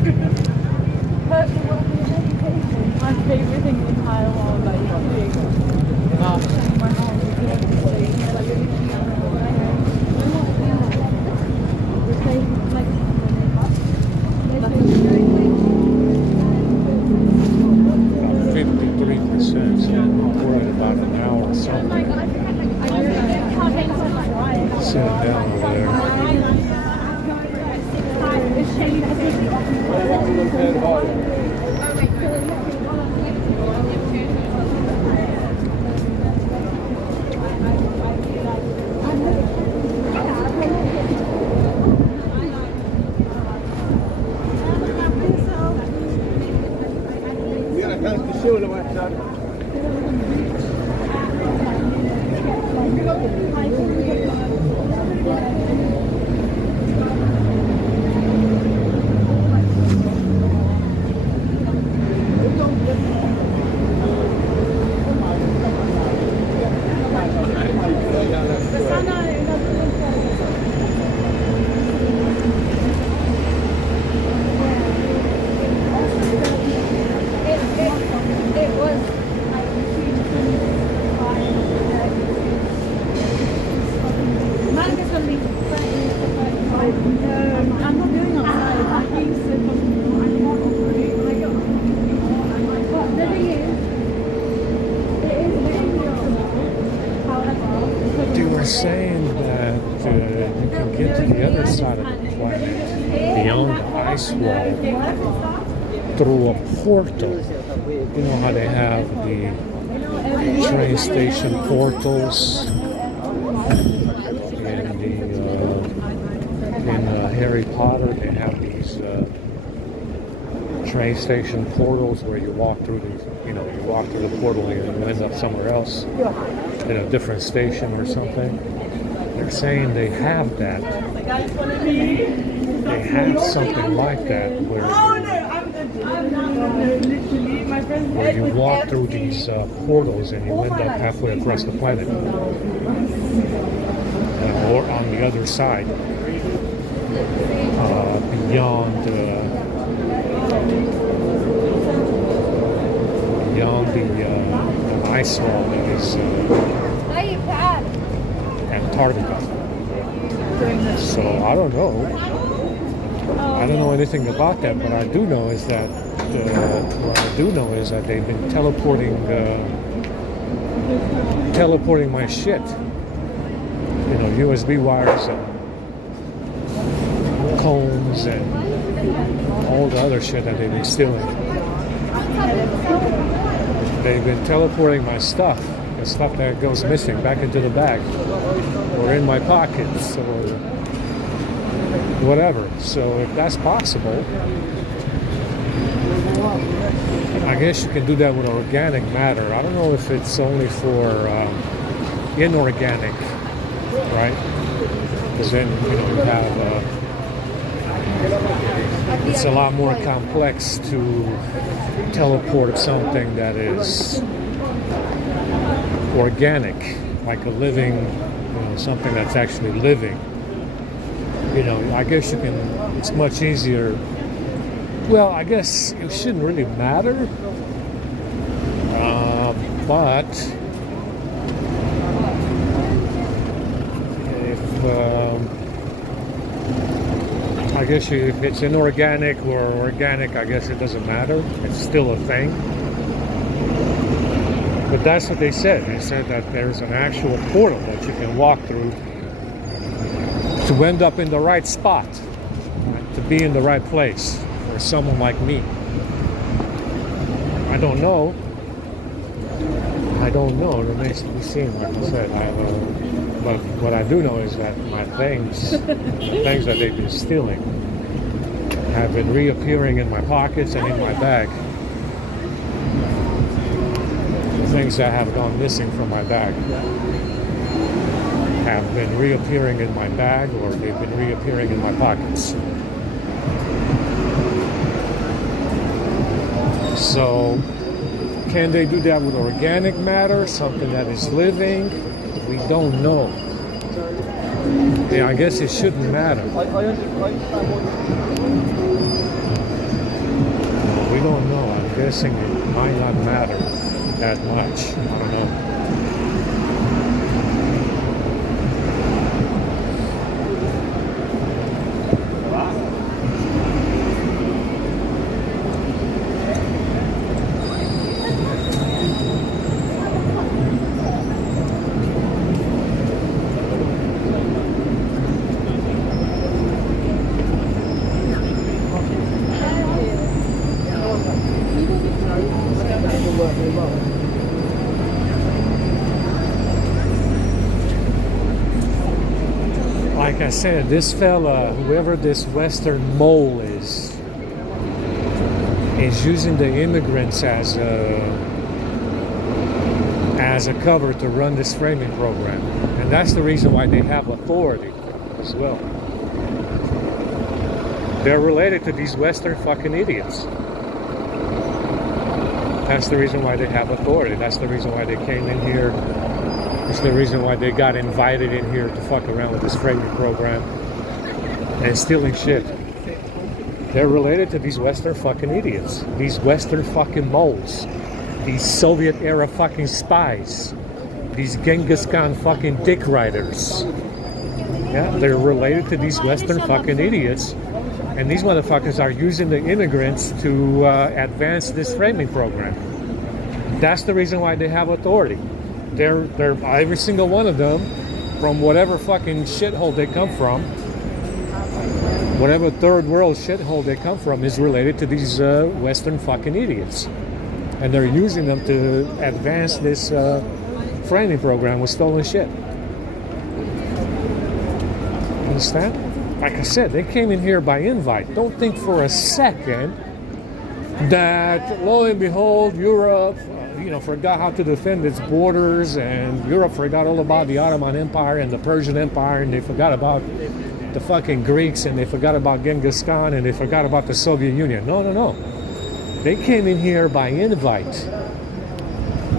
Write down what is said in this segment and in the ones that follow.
My favorite thing in the entire world, like, my mom was doing this thing, like, really cute. About 53%, so we're at about an hour or something. Sit down over there. Saying that you can get to the other side of the planet beyond the ice wall through a portal. You know how they have the train station portals in Harry Potter. They have these train station portals where you walk through you walk through the portal and you end up somewhere else in a different station or something. They're saying they have that. They have something like that where you walk through these portals and you end up halfway across the planet, or on the other side, beyond the ice wall that is Antarctica. So I don't know. I don't know anything about that, but I do know is that they've been teleporting my shit. USB wires and combs and all the other shit that they've been stealing. They've been teleporting my stuff, the stuff that goes missing, back into the bag or in my pockets or whatever. So if that's possible, I guess you can do that with organic matter. I don't know if it's only for inorganic, right? Because then you have it's a lot more complex to teleport something that is organic, like a living, something that's actually living. I guess you can, it's much easier. Well, I guess it shouldn't really matter, but if I guess if it's inorganic or organic, I guess it doesn't matter. It's still a thing. But that's what they said. They said that there's an actual portal that you can walk through to end up in the right spot, right? To be in the right place for someone like me. I don't know. It remains to be seen, like I said. But what I do know is that my things that they've been stealing, have been reappearing in my pockets and in my bag. The things that have gone missing from my bag have been reappearing in my bag, or they've been reappearing in my pockets. So, can they do that with organic matter, something that is living? We don't know. Yeah, I guess it shouldn't matter. guessing it might not matter that much. I don't know. Like I said, this fella, whoever this Western mole is using the immigrants as a cover to run this framing program. And that's the reason why they have authority as well. They're related to these Western fucking idiots. That's the reason why they have authority. That's the reason why they came in here. That's the reason why they got invited in here to fuck around with this framing program and stealing shit. They're related to these Western fucking idiots. These Western fucking moles. These Soviet era fucking spies. These Genghis Khan fucking dick riders. Yeah, they're related to these Western fucking idiots. And these motherfuckers are using the immigrants to advance this framing program. That's the reason why they have authority. They're every single one of them, from whatever fucking shithole they come from, whatever third world shithole they come from, is related to these Western fucking idiots. And they're using them to advance this framing program with stolen shit. Understand? Like I said, they came in here by invite. Don't think for a second that, lo and behold, Europe, forgot how to defend its borders, and Europe forgot all about the Ottoman Empire and the Persian Empire, and they forgot about the fucking Greeks, and they forgot about Genghis Khan, and they forgot about the Soviet Union. No, no, no. They came in here by invite.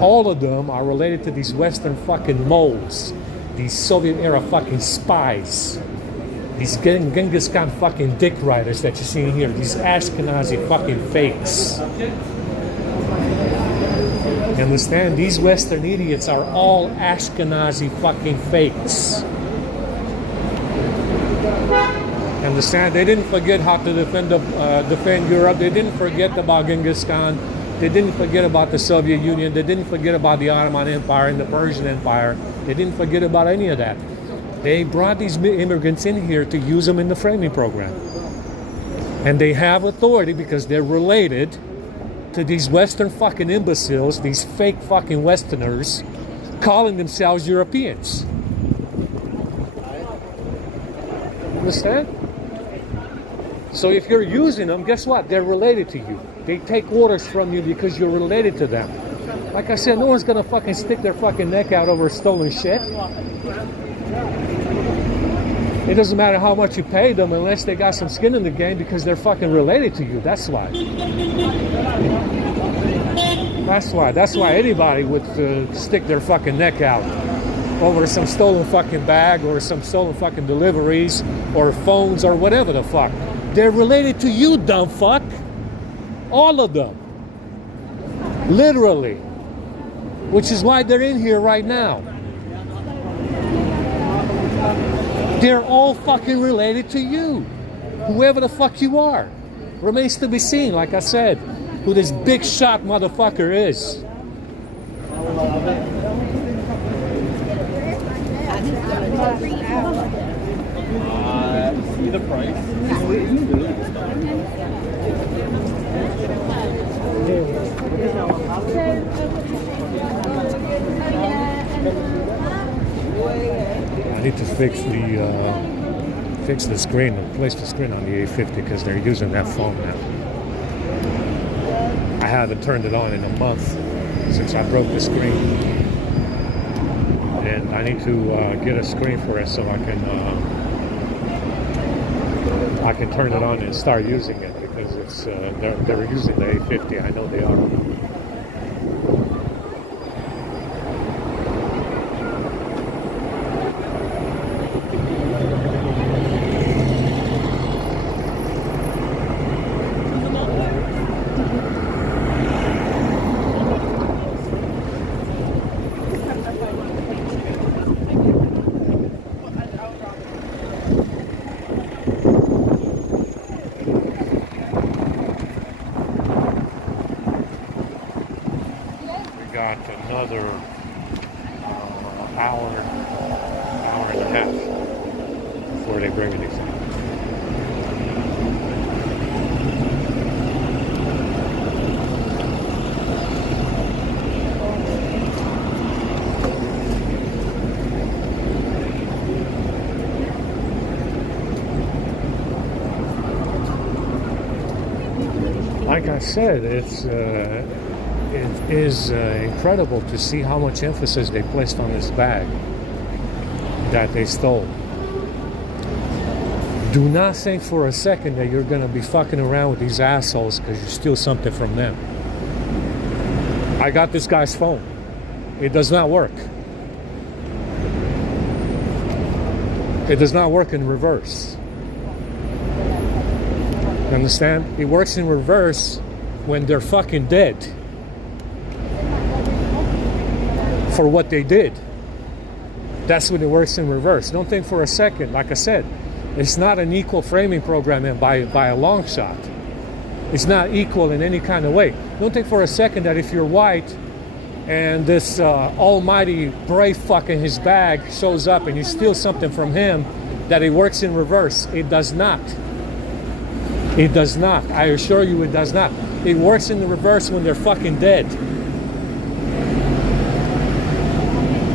All of them are related to these Western fucking moles, these Soviet era fucking spies, these Genghis Khan fucking dick riders that you see in here, these Ashkenazi fucking fakes. You understand? These Western idiots are all Ashkenazi fucking fakes. Understand? They didn't forget how to defend Europe. They didn't forget about Genghis Khan. They didn't forget about the Soviet Union. They didn't forget about the Ottoman Empire and the Persian Empire. They didn't forget about any of that. They brought these immigrants in here to use them in the framing program. And they have authority because they're related to these Western fucking imbeciles, these fake fucking Westerners, calling themselves Europeans. Understand? So if you're using them, guess what? They're related to you. They take orders from you because you're related to them. Like I said, no one's gonna fucking stick their fucking neck out over stolen shit. It doesn't matter how much you pay them unless they got some skin in the game because they're fucking related to you. That's why. That's why anybody would stick their fucking neck out over some stolen fucking bag or some stolen fucking deliveries or phones or whatever the fuck. They're related to you, dumb fuck. All of them. Literally. Which is why they're in here right now. They're all fucking related to you. Whoever the fuck you are. Remains to be seen, like I said, who this big shot motherfucker is. See the price? I need to fix the screen, replace the screen on the A50 because they're using that phone now. I haven't turned it on in a month since I broke the screen, and I need to get a screen for it so I can turn it on and start using it because it's they're using the A50. I know they are. got another hour and a half before they bring anything. Like I said, it is incredible to see how much emphasis they placed on this bag that they stole. Do not think for a second that you're going to be fucking around with these assholes because you steal something from them. I got this guy's phone. It does not work. It does not work in reverse. Understand? It works in reverse when they're fucking dead for what they did. That's when it works in reverse. Don't think for a second, like I said, it's not an equal framing program by a long shot. It's not equal in any kind of way. Don't think for a second that if you're white and this almighty brave fuck in his bag shows up and you steal something from him, that it works in reverse. It does not. It does not. I assure you it does not. It works in the reverse when they're fucking dead.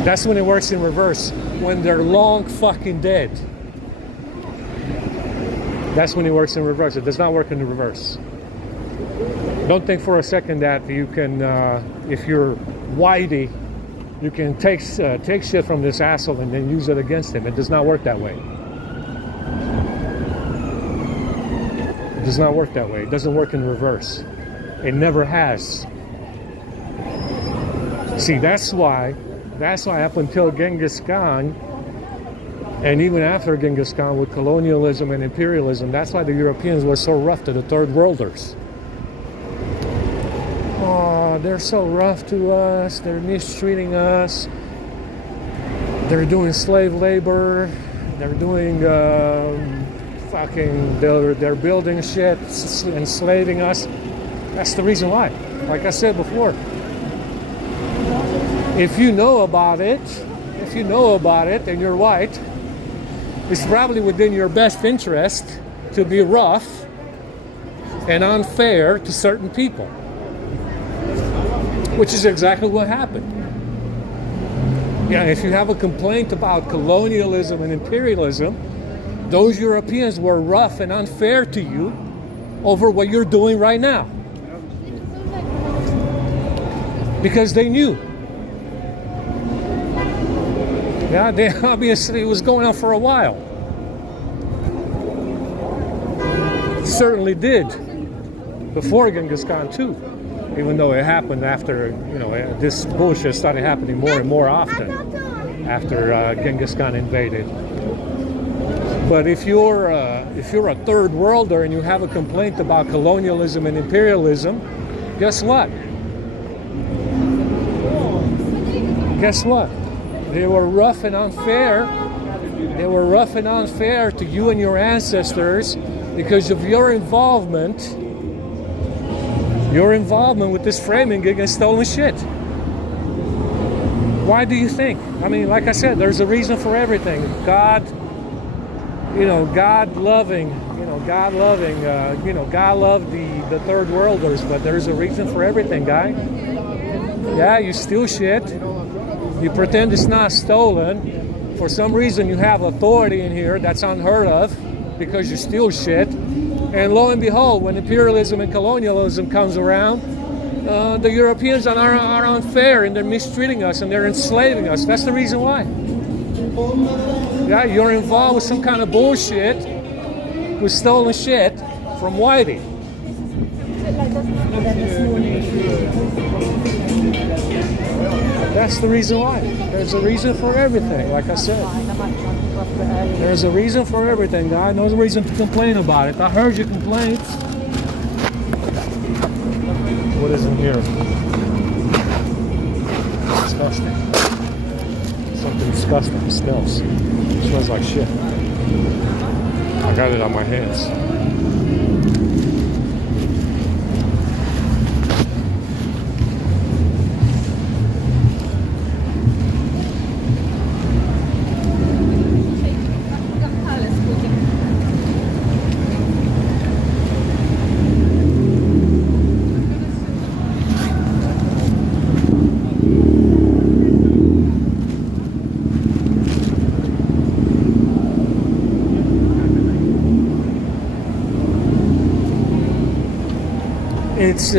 That's when it works in reverse. When they're long fucking dead. That's when it works in reverse. It does not work in the reverse. Don't think for a second that you can, if you're whitey, you can take shit from this asshole and then use it against him. It does not work that way. It does not work that way. It doesn't work in reverse. It never has. See, that's why up until Genghis Khan, and even after Genghis Khan with colonialism and imperialism, that's why the Europeans were so rough to the third worlders. Oh, they're so rough to us. They're mistreating us. They're doing slave labor. They're doing they're building shit, enslaving us. That's the reason why. Like I said before, if you know about it and you're white, it's probably within your best interest to be rough and unfair to certain people, which is exactly what happened. Yeah, if you have a complaint about colonialism and imperialism, those Europeans were rough and unfair to you over what you're doing right now. Because they knew. Yeah, they obviously, it was going on for a while. Certainly did. Before Genghis Khan too. Even though it happened after, this bullshit started happening more and more often after Genghis Khan invaded. But if you're a third worlder and you have a complaint about colonialism and imperialism, guess what? Guess what? They were rough and unfair. They were rough and unfair to you and your ancestors because of your involvement with this framing gig and stolen shit. Why do you think? I mean, like I said, there's a reason for everything. God loving, God loved the third worlders, but there's a reason for everything, guy. Yeah, you steal shit. You pretend it's not stolen. For some reason, you have authority in here that's unheard of because you steal shit. And lo and behold, when imperialism and colonialism comes around, the Europeans are unfair and they're mistreating us and they're enslaving us. That's the reason why. Yeah, you're involved with some kind of bullshit with stolen shit from Whitey. That's the reason why. There's a reason for everything, like I said. There's a reason for everything, guy. No reason to complain about it. I heard your complaints. What is in here? Disgusting. Something disgusting. It smells. It smells like shit. I got it on my hands. It's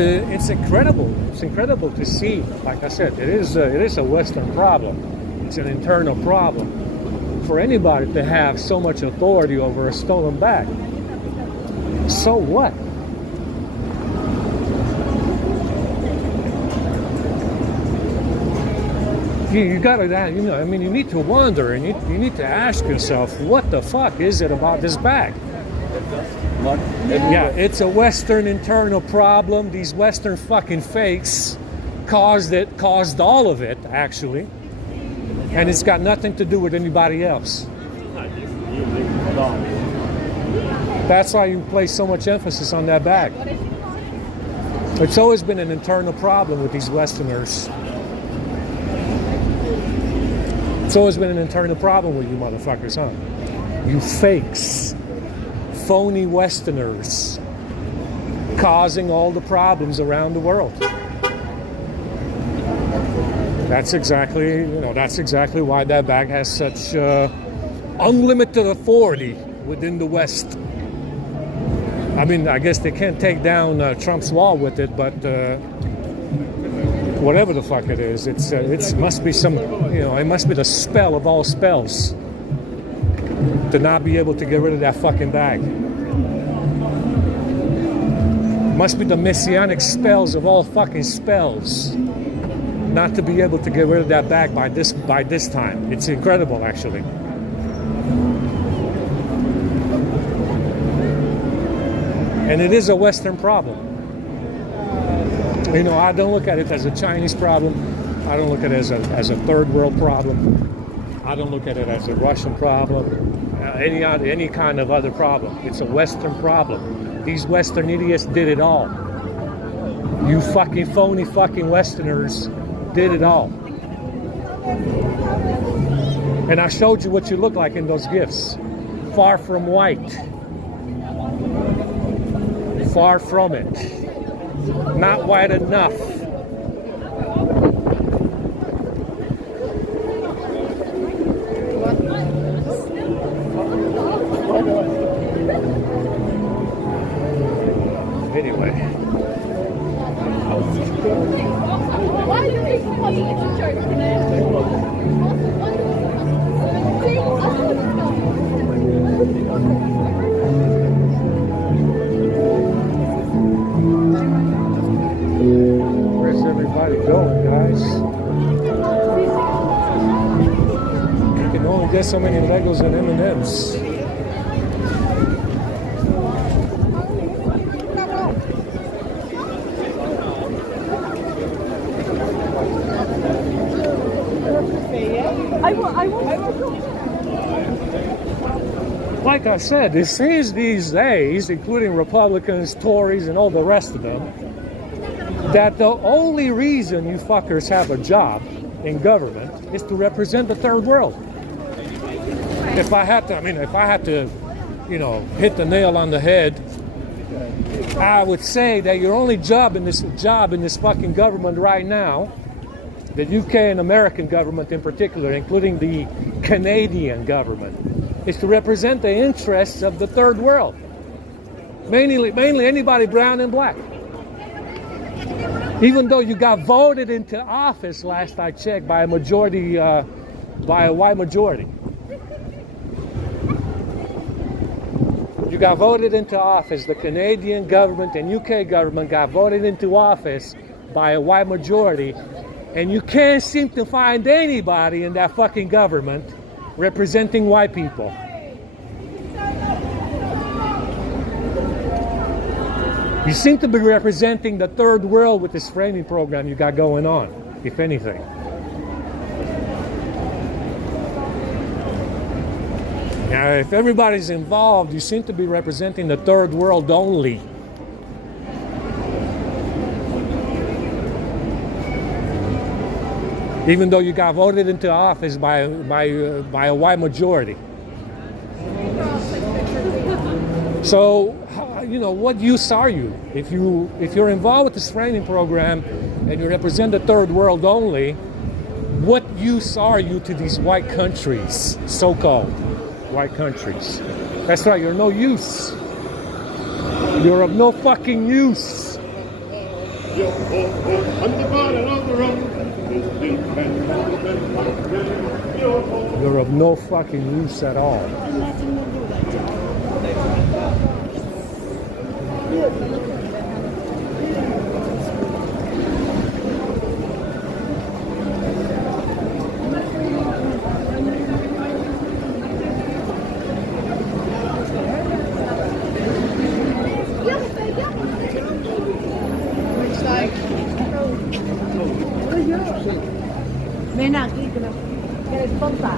incredible. It's incredible to see. Like I said, it is a Western problem. It's an internal problem for anybody to have so much authority over a stolen bag. So what? You gotta, you know, I mean, you need to wonder and you need to ask yourself, what the fuck is it about this bag? Yeah, it's a Western internal problem. These Western fucking fakes caused all of it, actually. And it's got nothing to do with anybody else. That's why you place so much emphasis on that bag. It's always been an internal problem with these Westerners. It's always been an internal problem with you motherfuckers, huh? You fakes. Phony Westerners. Causing all the problems around the world. That's exactly why that bag has such unlimited authority within the West. I mean, I guess they can't take down Trump's wall with it, but whatever the fuck it is, it must be some, you know, it must be the spell of all spells to not be able to get rid of that fucking bag. Must be the messianic spells of all fucking spells not to be able to get rid of that bag by this time. It's incredible, actually. And it is a Western problem. You know, I don't look at it as a Chinese problem. I don't look at it as a third world problem. I don't look at it as a Russian problem. Any kind of other problem. It's a Western problem. These Western idiots did it all. You fucking phony fucking Westerners did it all. And I showed you what you look like in those gifts. Far from white. Far from it. Not white enough. Anyway. Why are you making money in the church? Where's everybody going, guys? You can only get so many Legos and M&Ms. Like I said, it seems these days, including Republicans, Tories, and all the rest of them, that the only reason you fuckers have a job in government is to represent the third world. If I had to, you know, hit the nail on the head, I would say that your only job in this fucking government right now, the UK and American government in particular, including the Canadian government, is to represent the interests of the third world. Mainly anybody brown and black. Even though you got voted into office last I checked by a majority, by a white majority. You got voted into office. The Canadian government and UK government got voted into office by a white majority. And you can't seem to find anybody in that fucking government representing white people. You seem to be representing the third world with this framing program you got going on, if anything. Now, if everybody's involved, you seem to be representing the third world only. Even though you got voted into office by a white majority. So, you know, what use are you? If you're involved with this training program and you represent the third world only, what use are you to these white countries, so-called white countries? That's right, you're no use. You're of no fucking use. You're of no fucking use at all. Ven aquí, que eres tonta.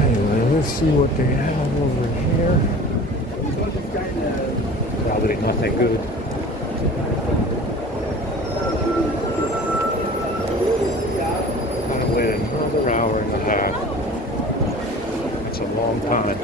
Anyway, let's see what they have over here. Probably nothing good. Gotta wait another hour and a half. It's a long time.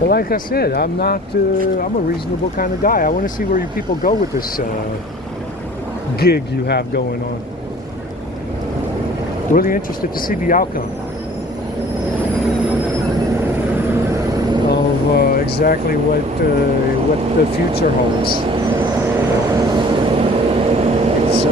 But like I said, I'm a reasonable kind of guy. I want to see where you people go with this gig you have going on. Really interested to see the outcome of exactly what the future holds. It's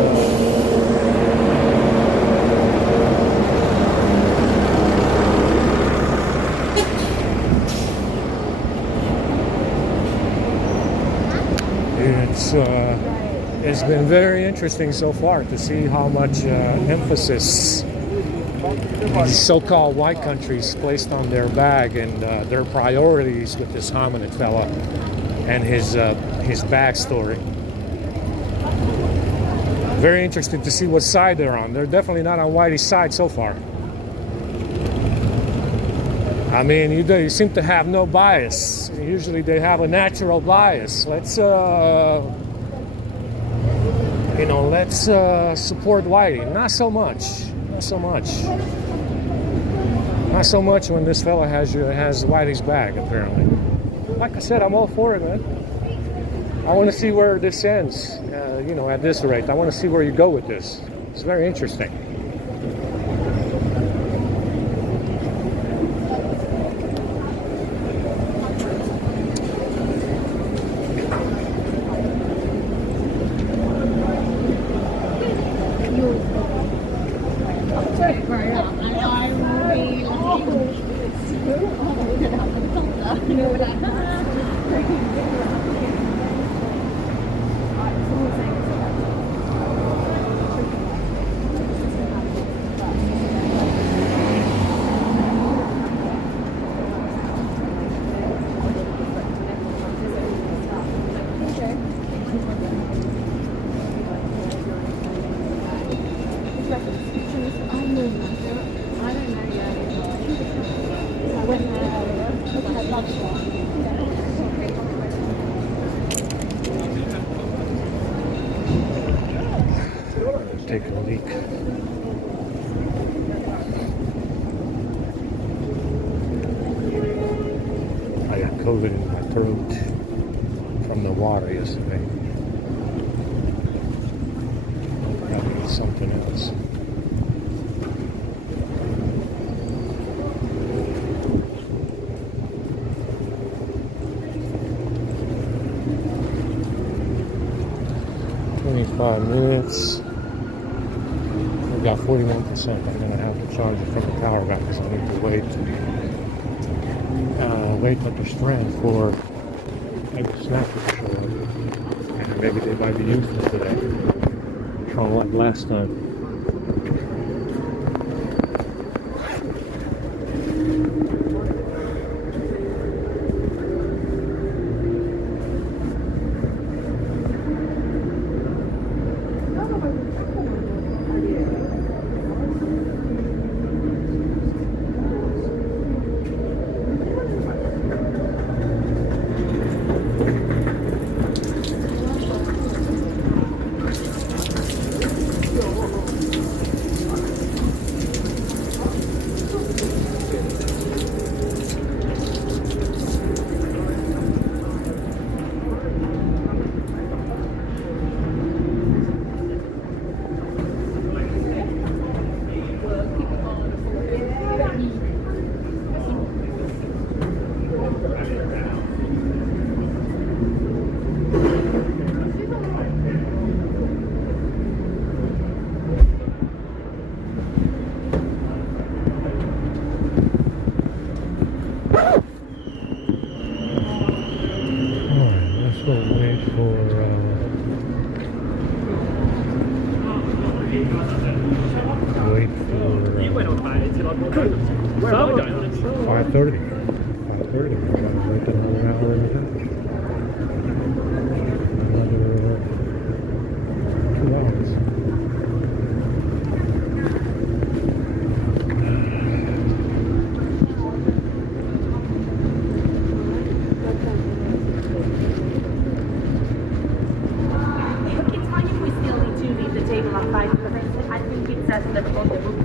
it's been very interesting so far to see how much emphasis these so-called white countries placed on their bag and their priorities with this hominid fella and his backstory. Very interesting to see what side they're on. They're definitely not on Whitey's side so far. I mean, you seem to have no bias. Usually they have a natural bias. Let's support Whitey. Not so much. Not so much. Not so much when this fella has Whitey's bag, apparently. Like I said, I'm all for it, man. I want to see where this ends. At this rate, I want to see where you go with this. It's very interesting. Take a leak. I got COVID in my throat from the water yesterday. Probably something else. Minutes. We've got 41%. I'm going to have to charge it from the power bank because I need to wait at the strand for maybe snappers to show up. And maybe they might be useful today. Unlike last time. 5:30. 5:30. We're going to wait another hour and a half. Another 2 hours. It's fine if we still need to leave the table at 5 because I think it says that on the book.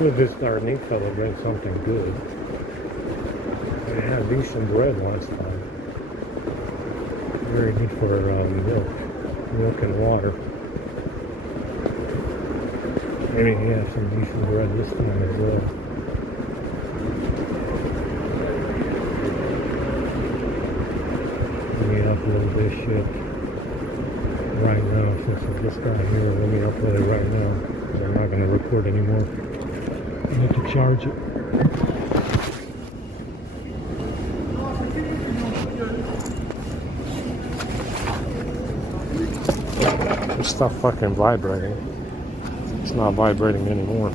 With this darnate fella drink something good. I had decent bread last time. Very good for milk and water. Maybe he has some decent bread this time as well. Let me upload this shit right now since it's this guy here. Let me upload it right now because I'm not going to record anymore. I have to charge it. It's not fucking vibrating. It's not vibrating anymore.